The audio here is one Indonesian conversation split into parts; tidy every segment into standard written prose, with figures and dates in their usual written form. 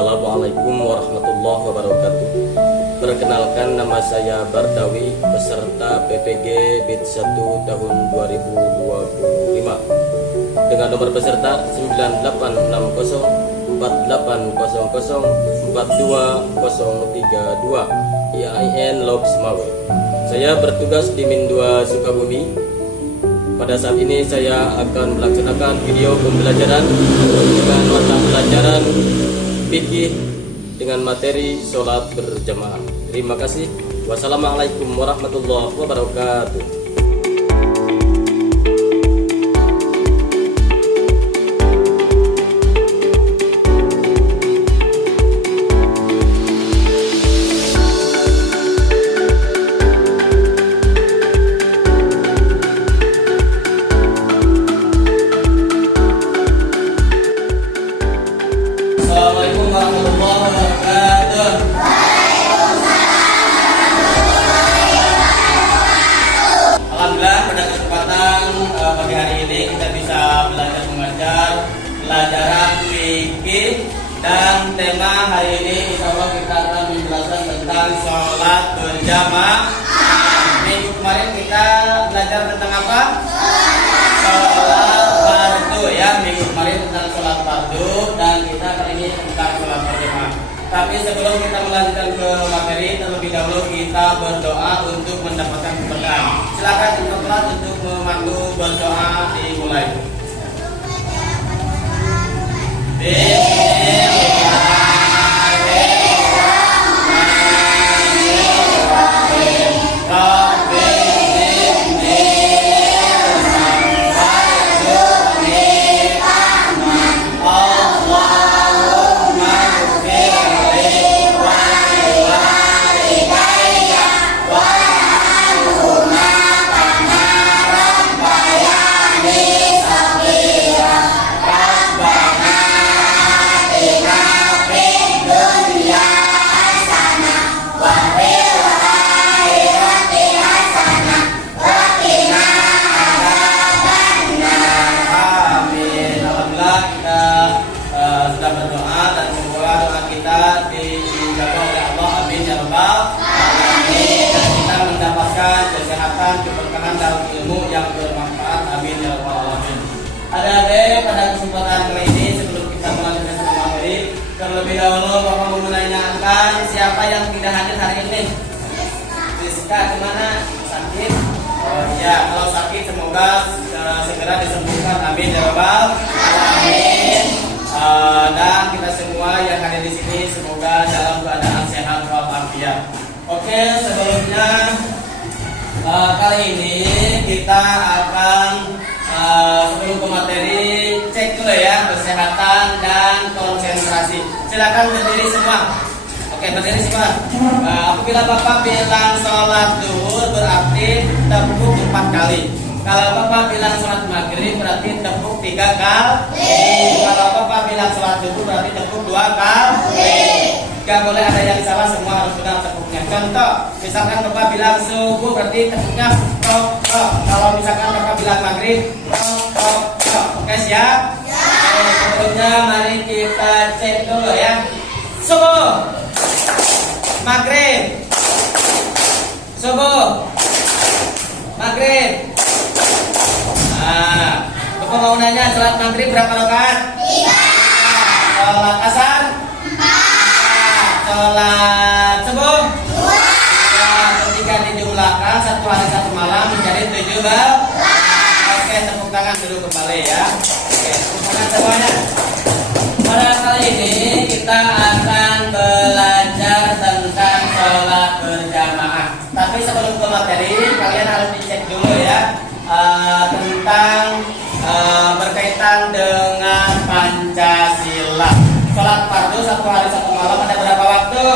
Assalamualaikum warahmatullahi wabarakatuh. Perkenalkan, nama saya Bardawi, peserta PPG BIT 1 tahun 2025 dengan nomor peserta 986048004232 IAIN Lok Semawe. Saya bertugas di Min 2 Sukabumi. Pada saat ini saya akan melaksanakan video pembelajaran dengan mata pelajaran fikih dengan materi sholat berjamaah. Terima kasih. Wassalamualaikum warahmatullahi wabarakatuh. Assalamualaikum warahmatullahi wabarakatuh. Alhamdulillah, pada kesempatan pagi hari ini kita bisa belajar mengajar pelajaran fikih, dan tema hari ini insya Allah kita akan menjelaskan tentang sholat berjamaah. Minggu kemarin kita belajar tentang apa? Sholat fardu ya, minggu kemarin tentang sholat fardu, dan kita kali ini tentang sholat berjamaah. Tapi sebelum kita melanjutkan ke materi, terlebih dahulu kita berdoa untuk mendapatkan keberkahan. Silakan teman-teman untuk memandu berdoa, dimulai. Sudah berdoa dan semoga doa kita dijawab oleh Allah, amin ya rabbal alamin, dan kita mendapatkan kesehatan, keberkahan dalam ilmu yang bermanfaat, amin ya rabbal alamin. Adik-adik, pada kesempatan kali ini sebelum kita melanjutkan ke materi, terlebih dahulu Bapak mau menanyakan siapa yang tidak hadir hari ini? Rizka kemana? Sakit? Oh iya, kalau sakit semoga segera disembuhkan, amin ya rabbal alamin. Dan kita semua yang ada di sini semoga dalam keadaan sehat walafiat. Oke, sebelumnya kali ini kita akan sebelum ke materi cek dulu ya kesehatan dan konsentrasi. Silakan berdiri semua. Oke, berdiri semua. Apabila Bapak bilang sholat zuhur berarti tepuk 4 kali. Kalau Bapak bilang sholat maghrib berarti tepuk 3 kali. Kalau Bapak bilang sholat subuh berarti tepuk 2 kali. Gak boleh ada yang salah, semua harus benar tepuknya. Contoh, misalkan Bapak bilang subuh berarti tepuknya tok. Kalau misalkan Bapak bilang maghrib tok. Oke, siap? Sebelumnya mari kita cek dulu ya. Subuh, maghrib, subuh, maghrib. Bapak mau nanya, sholat maghrib berapa rakaat? 3. Sholat asar? 4. Sholat subuh? 2. Ketika dijumlahkan satu hari satu malam menjadi 17. Oke, tepuk tangan dulu kembali ya. Oke, tepuk tangan semuanya. Pada kali ini kita akan belajar tentang sholat berjamaah. Tapi sebelum ke materi, kalian harus dicek dulu ya tentang berkaitan dengan Pancasila. Sholat fardu satu hari satu malam ada berapa waktu?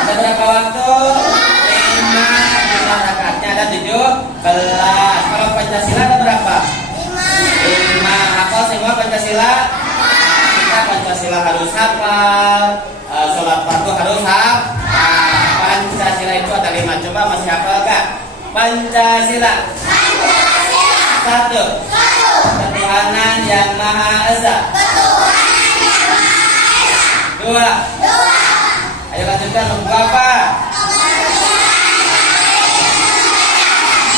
Ada berapa waktu? 5. Jumlah rakaatnya ada 17. Kalau Pancasila ada berapa? 5. Hafal semua Pancasila? Kita Pancasila harus hafal. Sholat fardu harus hafal. Pancasila itu ada 5. Coba masih hafal gak? Pancasila. Satu. Ketuhanan yang Maha Esa. kedua? Ayo lanjutkan, nomor berapa?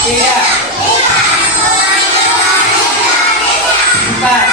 Tiga. Empat.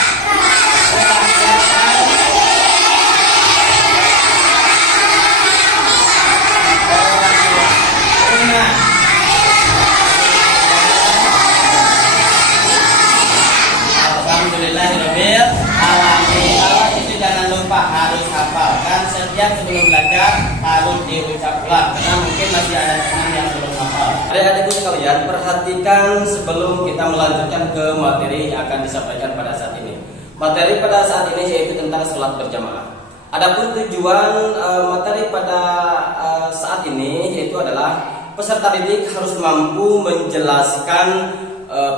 Alhamdulillahirabbil alamin. Kalau itu jangan lupa harus hafalkan setiap sebelum belajar harus diucap ulang karena mungkin masih ada teman yang belum hafal. Adik-adikku sekalian, perhatikan sebelum kita melanjutkan ke materi yang akan disampaikan pada saat ini. Materi pada saat ini yaitu tentang sholat berjamaah. Adapun tujuan materi pada saat ini yaitu adalah peserta didik harus mampu menjelaskan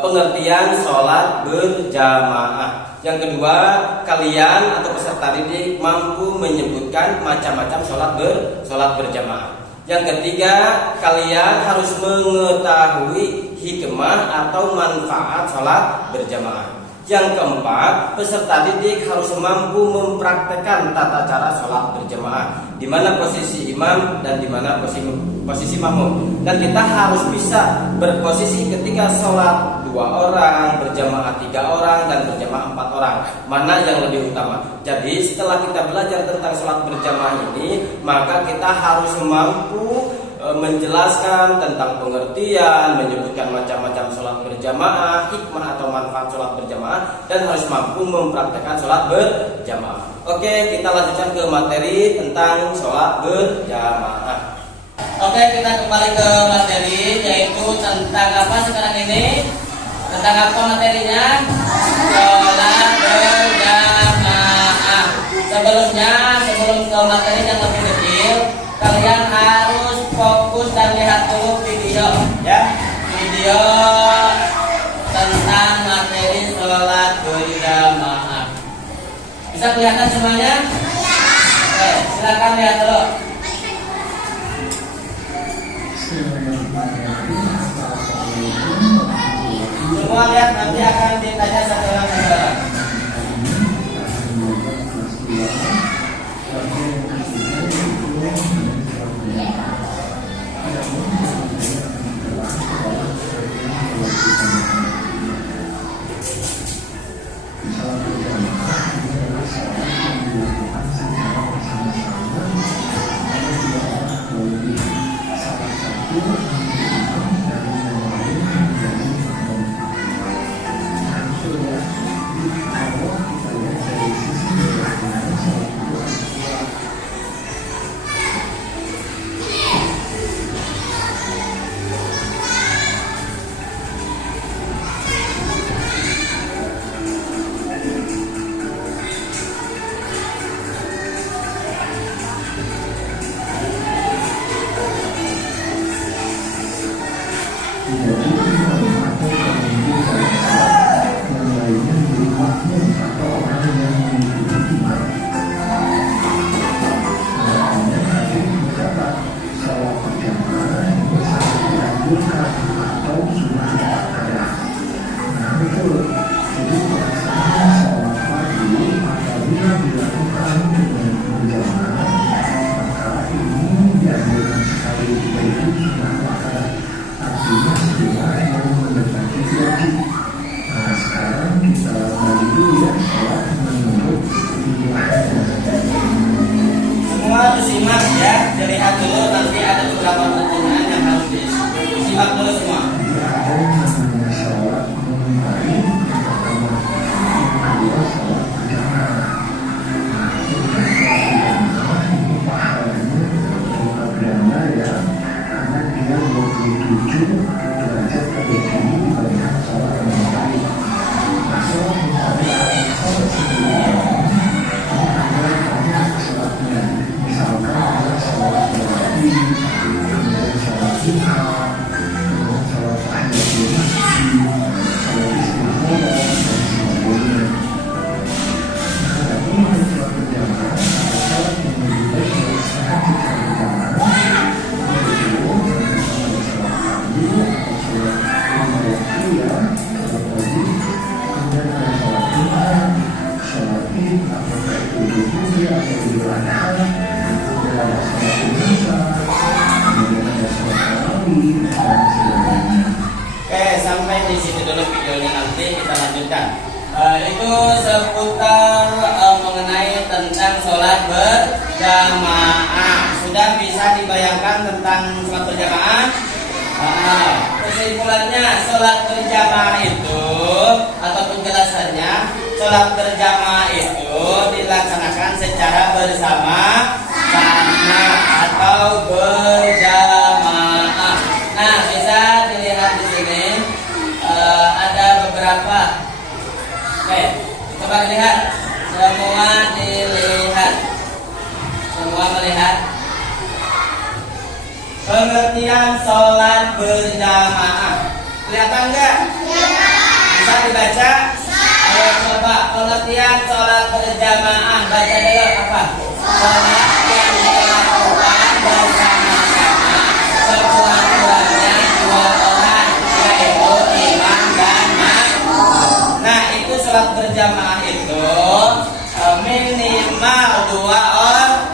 pengertian sholat berjamaah. Yang kedua, kalian atau peserta didik mampu menyebutkan macam-macam sholat berjamaah. Yang ketiga, kalian harus mengetahui hikmah atau manfaat sholat berjamaah. Yang keempat, peserta didik harus mampu mempraktekkan tata cara sholat berjamaah, di mana posisi imam dan di mana posisi makmum. Dan kita harus bisa berposisi ketika sholat 2 orang, berjamaah 3 orang, dan berjamaah 4 orang. Mana yang lebih utama? Jadi setelah kita belajar tentang sholat berjamaah ini, maka kita harus mampu menjelaskan tentang pengertian, menyebutkan macam-macam sholat berjamaah, hikmah atau manfaat sholat berjamaah, dan harus mampu mempraktekkan sholat berjamaah. Oke, kita lanjutkan ke materi tentang sholat berjamaah. Oke, kita kembali ke materi, yaitu tentang apa sekarang ini? Tentang apa materinya? Sholat berjamaah. Sebelum ke materi yang lebih detail, kalian harus fokus dan lihat dulu video, ya, video tentang materi sholat berjamaah. Bisa kelihatan semuanya? Oke, silakan lihat dulu. Semua lihat, nanti akan ditanya satu orang. Semua disimak ya, dilihat dulu, nanti ada beberapa pertanyaan yang harus disimak dulu semua. Oke, sampai di sini dulu videonya, nanti kita lanjutkan. Itu seputar mengenai tentang sholat berjamaah. Sudah bisa dibayangkan tentang sholat berjamaah? Kesimpulannya, sholat berjamaah itu atau penjelasannya, sholat berjamaah itu dilaksanakan secara bersama-sama atau berjamaah. Nah, bisa dilihat di sini ada beberapa. Oke, coba lihat, semua dilihat, semua melihat. Pengertian sholat berjamaah, kelihatan nggak? Bisa dibaca? Ayo coba pengertian sholat berjamaah, baca dulu apa? Sholat yang dilakukan bersama-sama sekurang-kurangnya dua orang, yaitu imam dan makmum. Nah, itu sholat berjamaah itu minimal dua orang,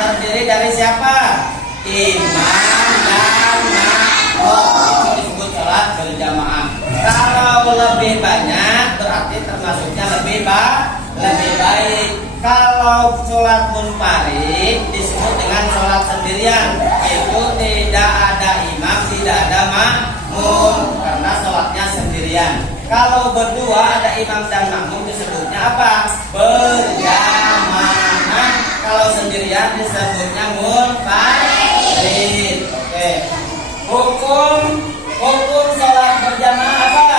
terdiri dari siapa? Imam dan makmum. Itu disebut sholat berjamaah. Kalau lebih banyak berarti termasuknya lebih baik. Kalau sholat munfarid disebut dengan sholat sendirian. Itu tidak ada imam, tidak ada makmum, karena sholatnya sendirian. Kalau berdua ada imam dan makmum disebutnya apa? Berjamaah. Kalau sendirian disebutnya munfarid. Oke. Hukum sholat berjamaah apa?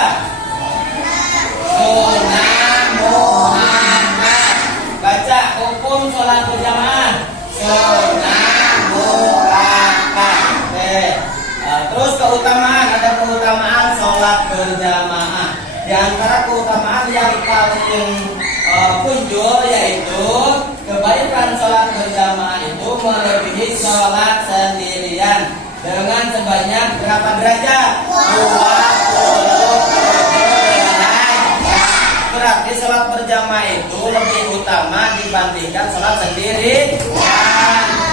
Sunnah Muhammad. Baca hukum sholat berjamaah. Sunnah Muhammad. Oke. Terus keutamaan, ada keutamaan sholat berjamaah. Di antara keutamaan yang paling punjul yaitu kebaikan sholat berjamaah itu melebihi sholat sendirian dengan sebanyak berapa derajat? 27 derajat. Berarti sholat berjamaah itu lebih utama dibandingkan sholat sendiri.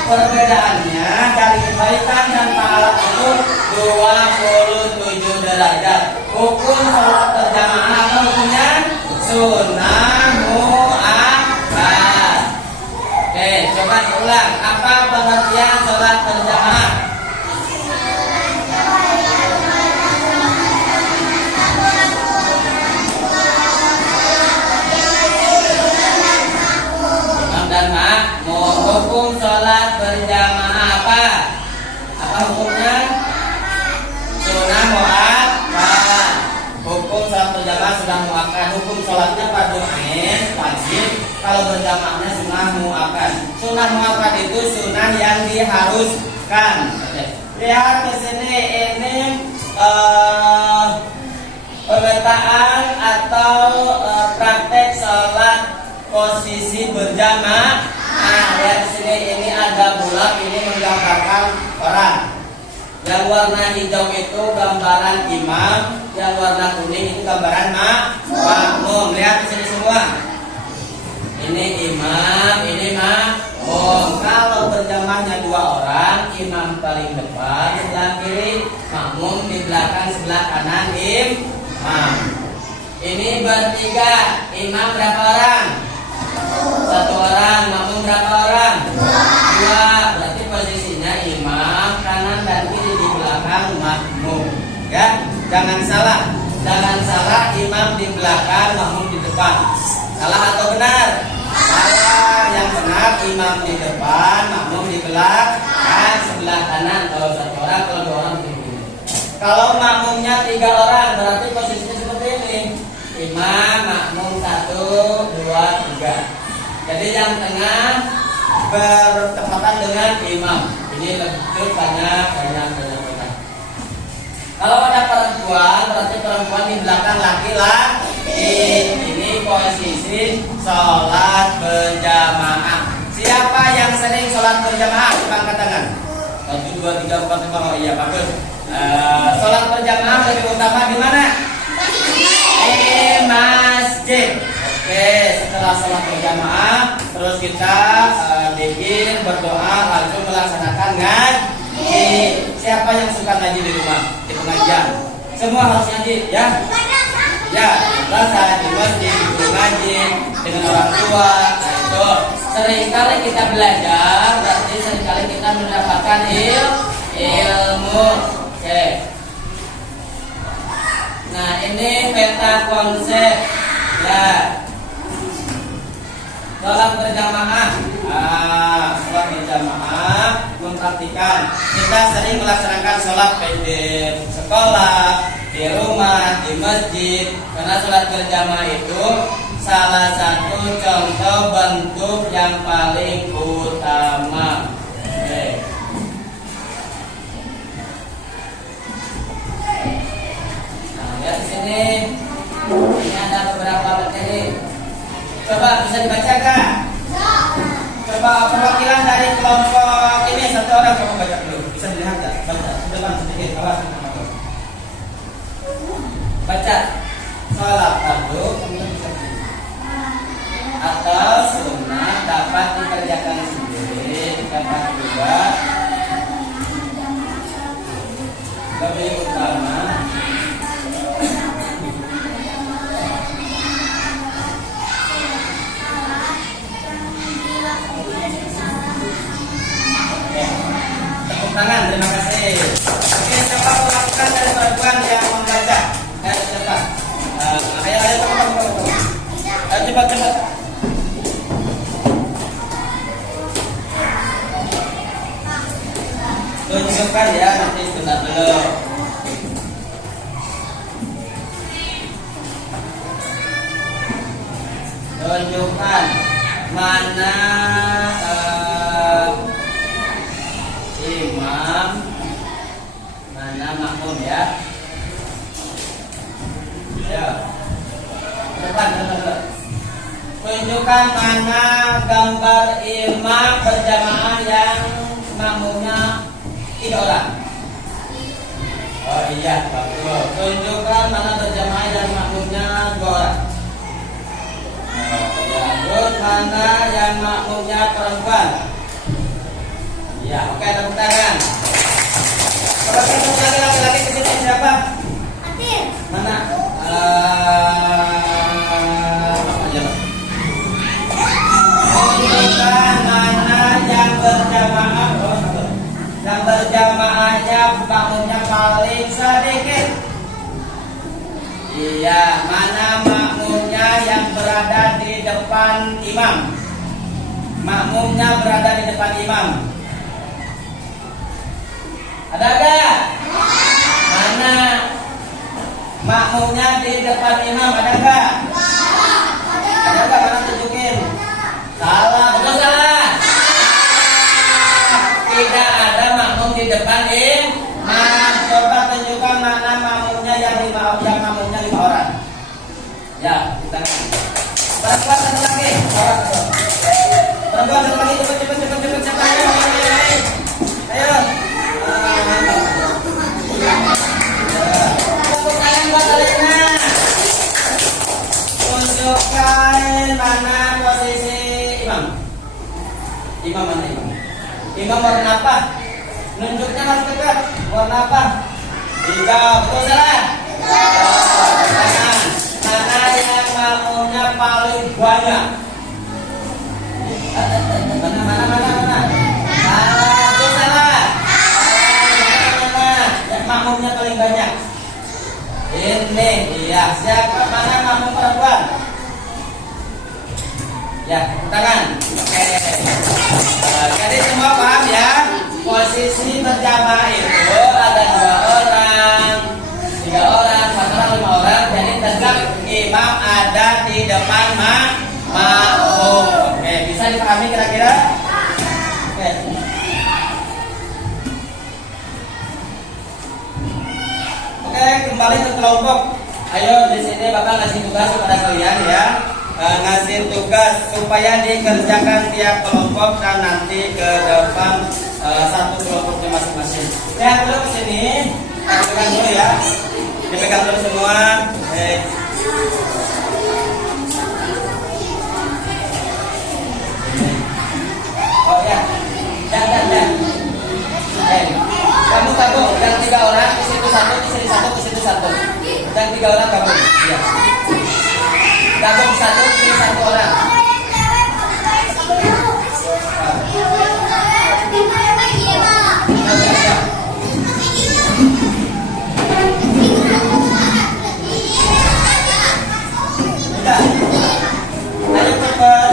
Perbedaannya dari kebaikan dan pahala itu 27 derajat. Hukum sholat berjamaah apa hukumnya? Sunnah muakkad. Oke, coba ulang. Apa pengertian sholat berjamaah? Imam dan makmum. Hukum sholat berjamaah apa? Apa hukumnya? Sunnah muakkad. Hukum sholat berjamaah sudah muakkad. Hukum sholatnya fardu ain, wajib. Kalau berjamaahnya sunnah muakkad. Sunnah muakkad itu sunnah yang diharuskan. Lihat ke sini, ini pemetaan atau praktek sholat posisi berjamaah. Nah, lihat di sini, ini ada bulat, ini menggambarkan orang. Yang warna hijau itu gambaran imam, yang warna kuning itu gambaran makmum. Lihat di sini semua. Ini imam, ini makmum. Kalau berjamaahnya dua orang, imam paling depan sebelah kiri, makmum di belakang sebelah kanan imam. Ini bertiga, imam berapa orang? Satu orang, makmum berapa orang? Dua. Berarti posisinya imam kanan dan kiri di belakang makmum. Ya, jangan salah. Jangan salah, imam di belakang, makmum di depan. Salah atau benar? Salah. Yang benar, imam di depan, makmum di belakang sebelah kanan. Kalau satu orang, kalau dua orang di kiri. Kalau makmumnya tiga orang, berarti posisinya seperti ini. Imam, makmum 1, 2, 3. Jadi yang tengah bertepatan dengan imam. Ini lebih banyak. Kalau ada perempuan, berarti perempuan di belakang laki-laki. Ini posisi sholat berjamaah. Siapa yang sering sholat berjamaah? Coba angkat tangan. 1, 2, 3, 4, 5. Oh iya, bagus. Sholat berjamaah lebih utama di mana? Di masjid. Oke, setelah setelah sholat berjamaah, terus kita bikin berdoa lalu melaksanakan ngaji. Siapa yang suka ngaji di rumah, di pengajian? Semua harus ngaji, ya? Ya, bahasa di masjid, di ngaji dengan orang tua. Nah, itu seringkali kita belajar, berarti seringkali kita mendapatkan ilmu. Oke. Nah, ini peta konsep, ya. Sholat berjamaah. Sholat berjamaah mempraktikan. Kita sering melaksanakan sholat di sekolah, di rumah, di masjid. Karena sholat berjamaah itu salah satu contoh bentuk yang paling utama. Oke. Nah, lihat di sini. Ini ada beberapa materi. Coba bisa dibaca kak? Coba perwakilan dari kelompok ini satu orang coba baca dulu. Bisa dilihat nggak? Baca depan sedikit. Awas. Baca. Sholat fardu atau sunnah dapat dikerjakan sendiri. Kata kedua lebih utama. Tangan, terima kasih. Oke, coba lakukan dari perempuan yang membaca. Ayo cepat. Ayo cepat. Tunjukkan ya, nanti sebentar dulu. Tunjukkan mana imam, mana makmum ya. Ya. Depan. Tunjukkan mana gambar imam berjamaah yang makmumnya 3 orang. Oh iya, bagus. Tunjukkan mana berjamaah yang makmumnya 2 orang. Ya, terus mana yang makmumnya perempuan. Ya, oke, tepuk tangan. Kalau tepuk tangan laki-laki ke sini siapa? Atin. Mana? Tunjukkan mana yang berjamaah. Yang berjamaahnya makmumnya paling sedikit. Iya, mana makmumnya yang berada di depan imam? Makmumnya berada di depan imam. Ada gak? Mana makmumnya di depan imam? Ada gak? Ada gak? Mana tunjukin? Salah, betul salah. Tidak ada makmum di depan imam. Coba tunjukkan mana makmumnya yang makmumnya 5 orang. Ya, kita perempuan satu lagi. Perempuan satu lagi, cepet siapa ayo. Ayo. Tunjukkan mana posisi imam. Imam mana imam? Imam warna apa? Nunjuknya harus dekat. Warna apa? Hijau. Betul salah? Tangan. Mana yang makmumnya paling banyak? Mana? Betul salah? Makmumnya paling banyak. Ini, iya. Siapa mana makmum perempuan? Ya, tangan. Oke. Jadi semua paham ya? Posisi berjamaah itu ada 2 orang, 3 orang, 4 orang, 5 orang. Jadi tegak imam ada di depan makmum. Oke, bisa dipahami kira-kira? Oke. Oke, kembali ke kelompok. Ayo di sini Bapak ngasih tugas kepada kalian ya. Ngasih tugas supaya dikerjakan tiap kelompok dan nanti ke depan satu kelompoknya masing-masing. Lihat dulu ke sini, dipegang dulu ya, dipegang dulu semua. 3 orang gabung. Ya. Gabung satu, pilih 1 orang. Udah. Ayo cepat.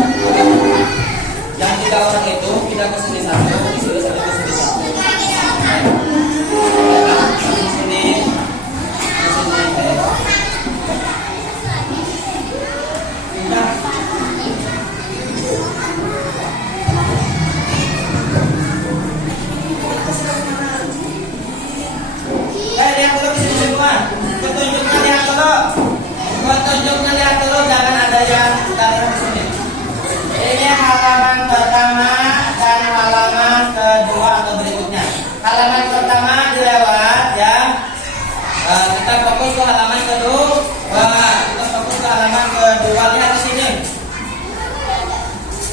Yang 3 orang itu kita ke sini 1, di sini 1, ke sini 1. Di sini. Lihat dulu di sini semua. Petunjuknya lihat dulu. Petunjuknya lihat dulu, jangan ada yang dari di sini. Ini halaman pertama dan halaman kedua atau berikutnya. Halaman pertama dilewat ya. Kita fokus ke halaman kedua. Kita fokus ke halaman kedua. Lihat di sini.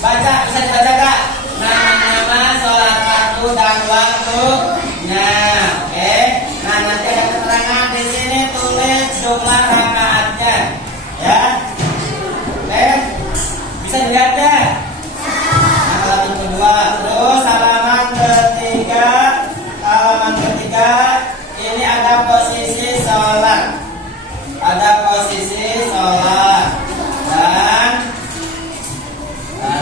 Baca, bisa dibaca kak? Nama-nama, sholat fardu dan waktunya. Oke. Nah nanti ada keterangan di sini, tulis jumlah rakaatnya. Ya. Oke. Bisa dilihat ya. Nah, halaman kedua. Terus halaman ketiga. Halaman ketiga. Ini ada posisi sholat. Ada posisi sholat. Dan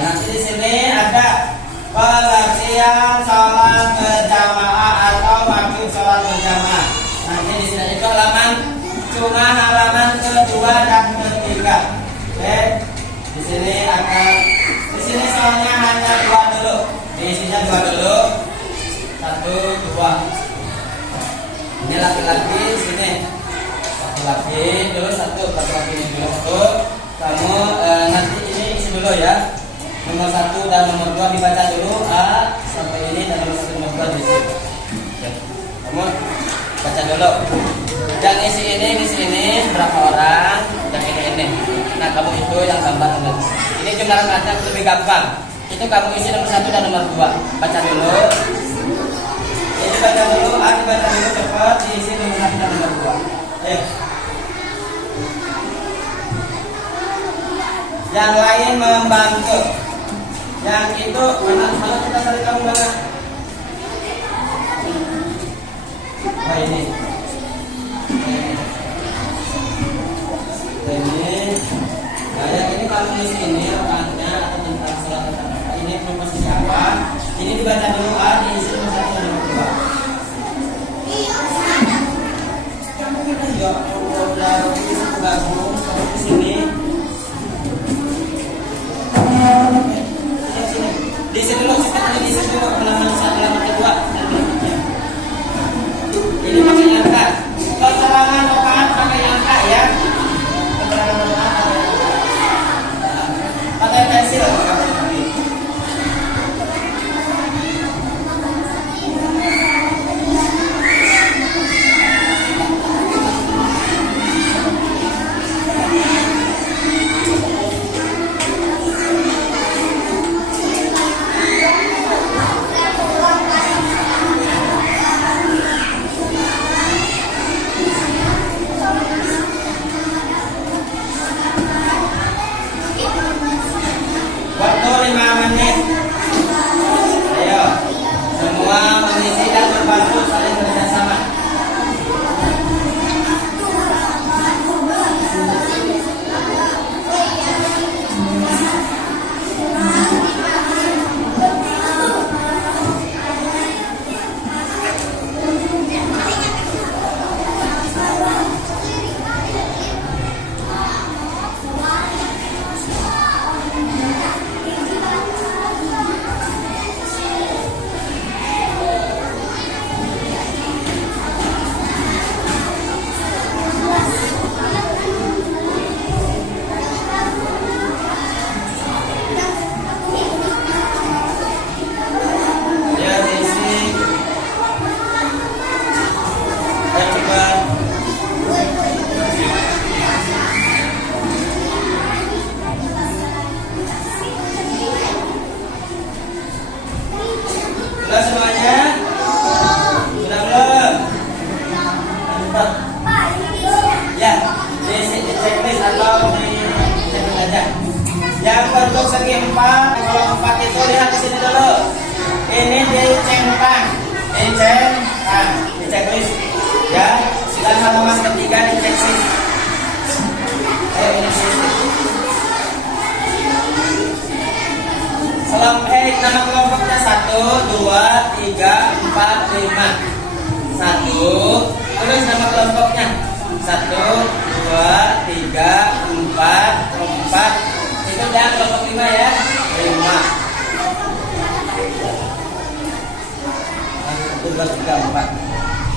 nanti di sini ada pengertian sholat berjamaah atau wajib sholat berjamaah. Nanti di sini itu halaman cuma halaman kedua dan ketiga. Oke, di sini akan di sini soalnya hanya 2 dulu. Diisinya 2 dulu. 1, 2. Ini laki-laki sini. Laki-laki dulu 1, laki-laki ini dulu 1. Kamu nanti ini isi dulu ya. Nomor 1 dan nomor 2 dibaca dulu A sampai ini dan nomor 1 nomor 2 di sini. Ya. Kamu baca dulu. Yang isi ini berapa orang? Yang ini. Nah kamu itu yang gambar nanti. Ini jumlah rakaatnya lebih gampang. Itu kamu isi nomor 1 dan nomor 2. Baca dulu. Ini baca dulu A, dibaca dulu cepat. Diisi nomor 1 dan nomor 2. Yang lain membantu. Yang itu mana kita cari kamu mana? Oh ini. Nah yang ini kamu isi ini rakaatnya atau tentang sholat apa? Ini posisi apa? Ini dibaca dulu A, diisi nomor 1 dan nomor 2. Ya Allah, gabung di sini. Di sini dulu, di sini dulu halaman 1, halaman kedua. Ini pakai angka. Keterangan rakaat pakai angka ya. Keterangan rakaat pakai pensil. Waktu 5 menit. Ayo, semua mengisi dan membantu saling bekerjasama. Sudah semuanya? Sudah belum? Ya. itu lihat ke sini dulu. Ini dicengkan, di checklist. Ya, silakan halaman ketiga di checklist. Nama kelompoknya 1, 2, 3, 4, 5. 1. Terus nama kelompoknya 1, 2, 3, 4, 4. Itu dia kelompok 5 ya. 5. 1, 2, 3, 4.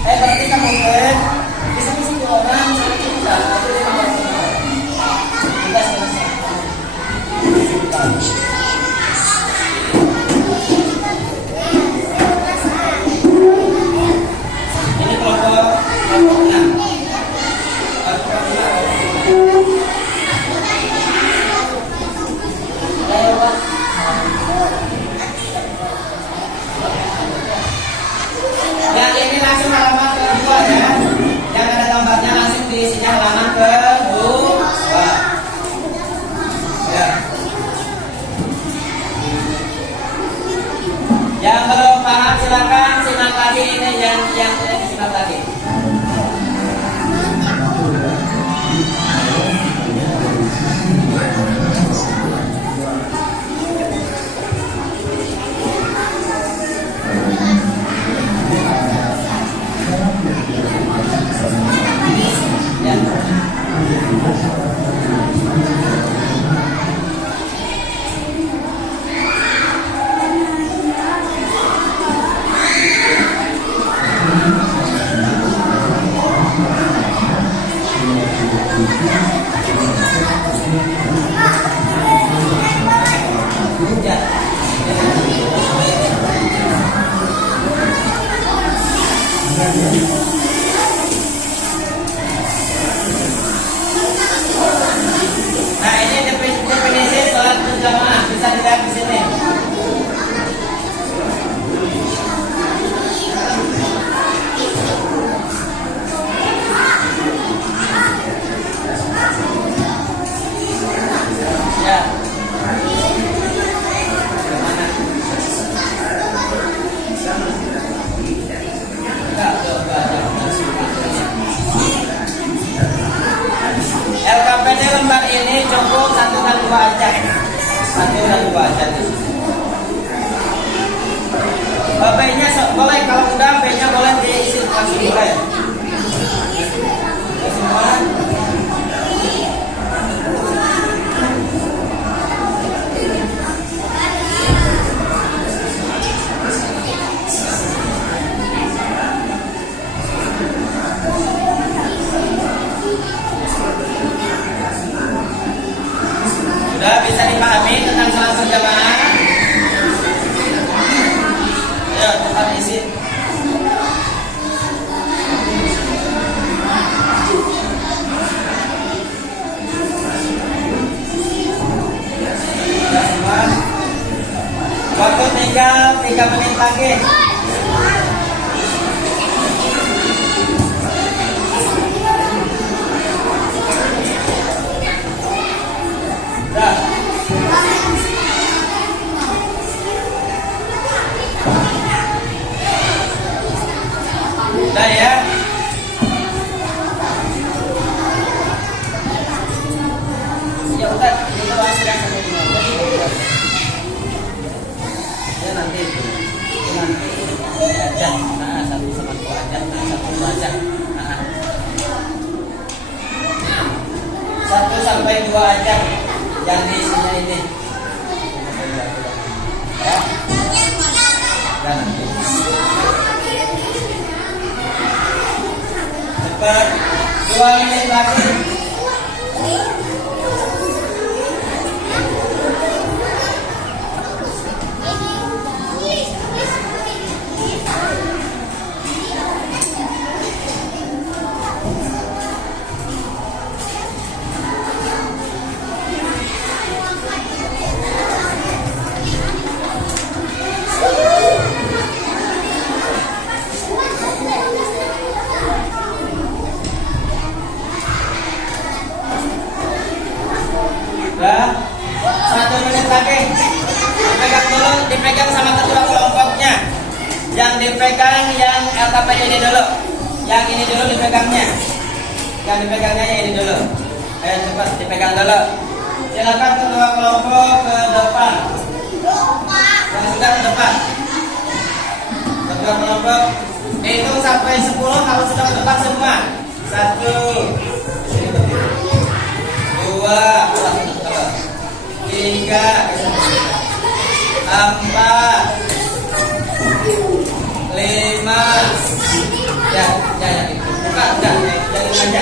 Berarti kamu di sini orang kita selesai. Ini kelompoknya. Yang ini langsung halaman kedua ya. Yang ada gambarnya langsung diisinya halaman kedua. Ya. Yang belum paham silakan simak lagi ini yang simak lagi. Nah, ini definisi sholat berjamaah bisa dilihat di sini. Ya. LKPD lembar ini cukup 1 dan 2 aja. 1 dan 2 aja. B-nya boleh, kalau udah B-nya boleh diisi langsung boleh. Semua. Sudah bisa dipahami tentang sholat berjamaah? Ya, tempat isi. Sudah semua. Waktu tinggal 3 menit lagi. Udah ya. Ya udah, itu hasilnya sampai di mana? Ya nanti aja. Nah, 1 sama 2 aja. Nah, 1 aja. Nah. 1 sampai 2 aja. Yang diisinya ini. Ya. Dan nanti. Cepat. 2 menit lagi. dipegang sama ketua kelompoknya. Yang dipegang yang LKP ini dulu. Yang ini dulu dipegangnya. Yang dipegangnya yang ini dulu. Ayo cepat dipegang dulu. Silakan ketua kelompok ke depan. Yang sudah ke depan. Ketua kelompok hitung sampai 10 harus sudah ke depan semua. 1, 2, 3, 4, 5. Ya, buka, udah, jangan aja.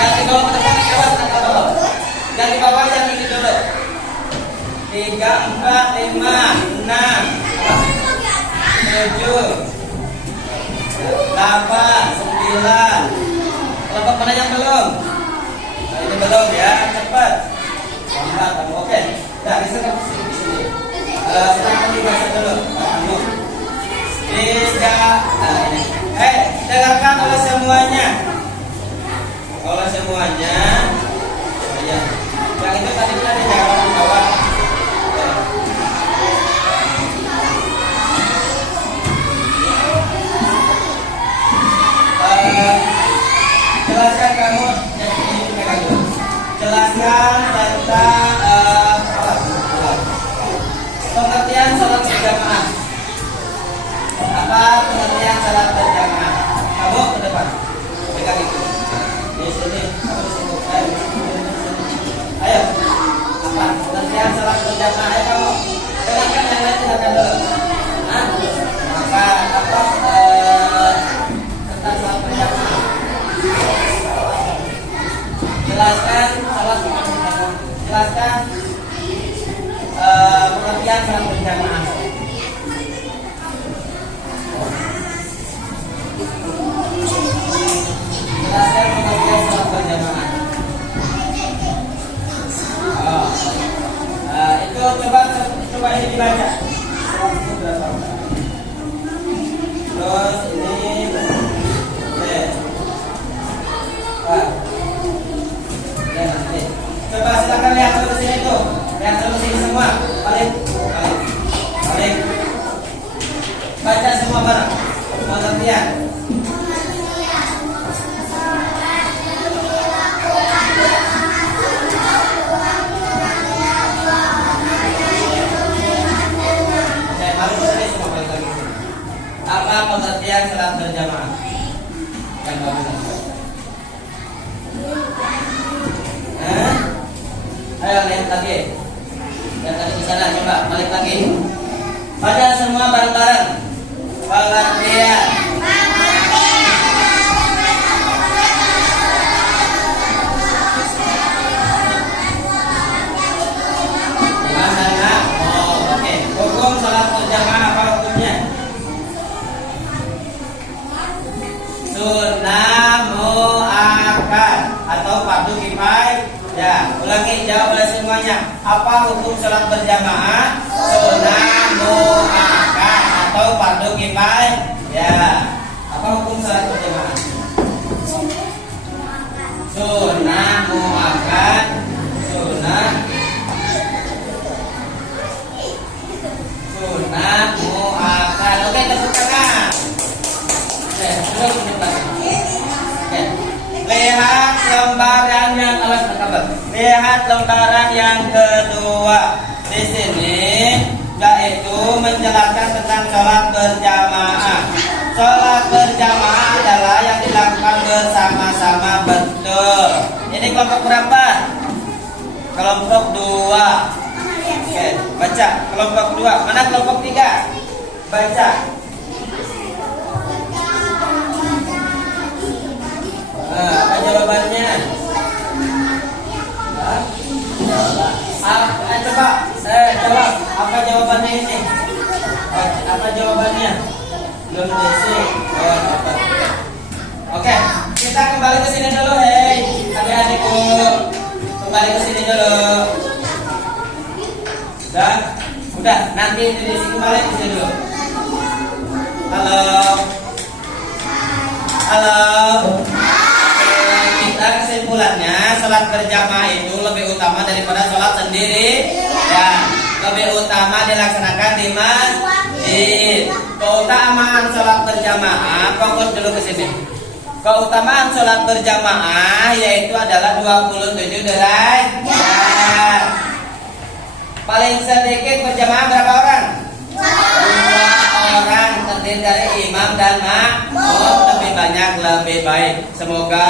Yang di bawah ke depan, yang di bawah yang ini dulu. 3, 4, 5, 6, 7, 8, 9. Kelompok mana yang belum? Nah, ini belum ya, cepat. Oke. Nah, di sini. Silakan dibaca dulu. Kamu. 3. Nah, ini. Dengarkan oleh semuanya. Oleh semuanya. Oh, ya. Yang itu tadi kita dijawab di bawah. Jelaskan kamu jelaskan tentang pengertian salat berjamaah. Apa pengertian salat berjamaah? Kamu ke depan, pegang itu. Di sini, ayo. Apa pengertian salat berjamaah? Ayo kamu. Jelaskan yang lain silakan dulu. Apa tentang salat berjamaah? Jelaskan pengertian salat berjamaah. Jelaskan pengertian salat berjamaah. Itu coba ini dibaca. Terus ini coba silakan lihat terus sini tuh. Lihat terus sini semua. Balik. Baca semua bareng. Pengertian. Apa pengertian salat berjamaah? Yang bagus. Ayo lihat lagi. Lihat tadi di sana, coba balik lagi. Baca semua bareng-bareng. Pengertian. Gimana? Oh, oke. Hukum salat berjamaah apa hukumnya? Sunnah muakkad atau fardu kifayah. Ya, ulangi jawab oleh semuanya. Apa hukum salat berjamaah? Sunnah muakkad atau fardu kifayah? Ya. Apa hukum salat berjamaah? Sunnah muakkad. Sunnah muakkad. Oke, tepuk tangan. Terus lihat lembaran yang lihat lembaran yang kedua di sini, yaitu menjelaskan tentang sholat berjamaah. Sholat berjamaah adalah yang dilakukan bersama-sama, betul. Ini kelompok berapa? Kelompok 2. Oke, baca kelompok 2. Mana kelompok 3? Baca. Apa jawabannya? Coba jawab. Apa jawabannya ini? Apa jawabannya? Belum basic. Oke, kita kembali ke sini dulu, hei adik-adikku. Kembali ke sini dulu. Udah, nanti di sini kembali ke sini dulu. Halo. Kita kesimpulannya sholat berjamaah itu lebih utama daripada sholat sendiri. Ya, lebih utama dilaksanakan di masjid. Keutamaan sholat berjamaah, fokus dulu ke sini. Keutamaan sholat berjamaah yaitu adalah 27 derajat. Paling sedikit berjamaah berapa orang? 2 orang, terdiri dari imam dan makmum. Lebih banyak lebih baik. Semoga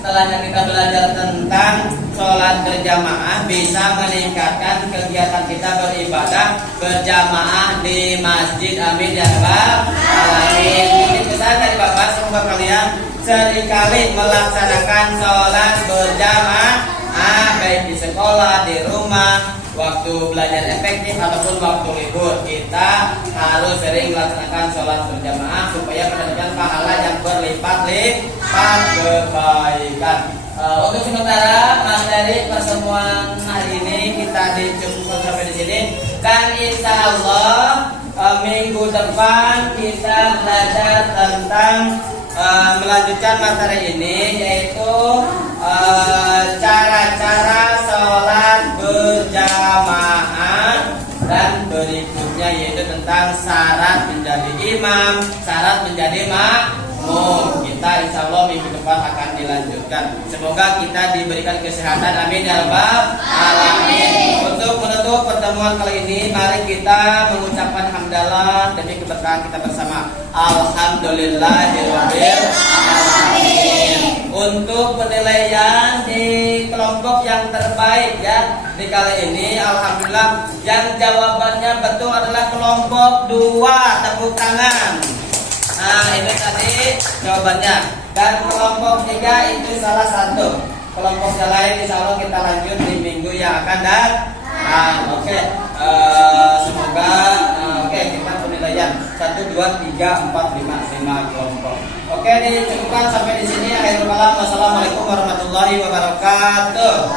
setelahnya kita belajar tentang sholat berjamaah bisa meningkatkan kegiatan kita beribadah berjamaah di masjid. Amin ya rabbal alamin. Mungkin pesan dari Bapak, semoga kalian seringkali melaksanakan sholat berjamaah, baik di sekolah, di rumah, waktu belajar efektif ataupun waktu libur. Kita harus sering melaksanakan sholat berjamaah supaya mendapatkan pahala yang berlipat-lipat kebaikan. Untuk sementara materi pertemuan hari ini kita dicukupkan sampai di sini, dan insya Allah minggu depan kita belajar tentang melanjutkan materi ini, yaitu cara-cara sholat berjamaah, dan berikutnya yaitu tentang syarat menjadi imam, syarat menjadi makmum. Kita insya Allah minggu depan akan dilanjutkan. Semoga kita diberikan kesehatan, amin ya rabbal alamin. Untuk menutup pertemuan kali ini, mari kita mengucapkan hamdalah demi keberkahan kita bersama. Alhamdulillahirabbil alamin. Untuk penilaian di kelompok yang terbaik ya di kali ini, alhamdulillah yang jawabannya betul adalah kelompok 2. Tepuk tangan. Nah, ini tadi jawabannya. Dan kelompok 3 itu salah satu. Kelompok yang lain insya Allah kita lanjut di minggu yang akan datang. Oke. Semoga kita penilaian 1, 2, 3, 4, 5 kelompok. Oke, dicukupkan sampai di sini. Akhirul kalam. Wassalamualaikum warahmatullahi wabarakatuh.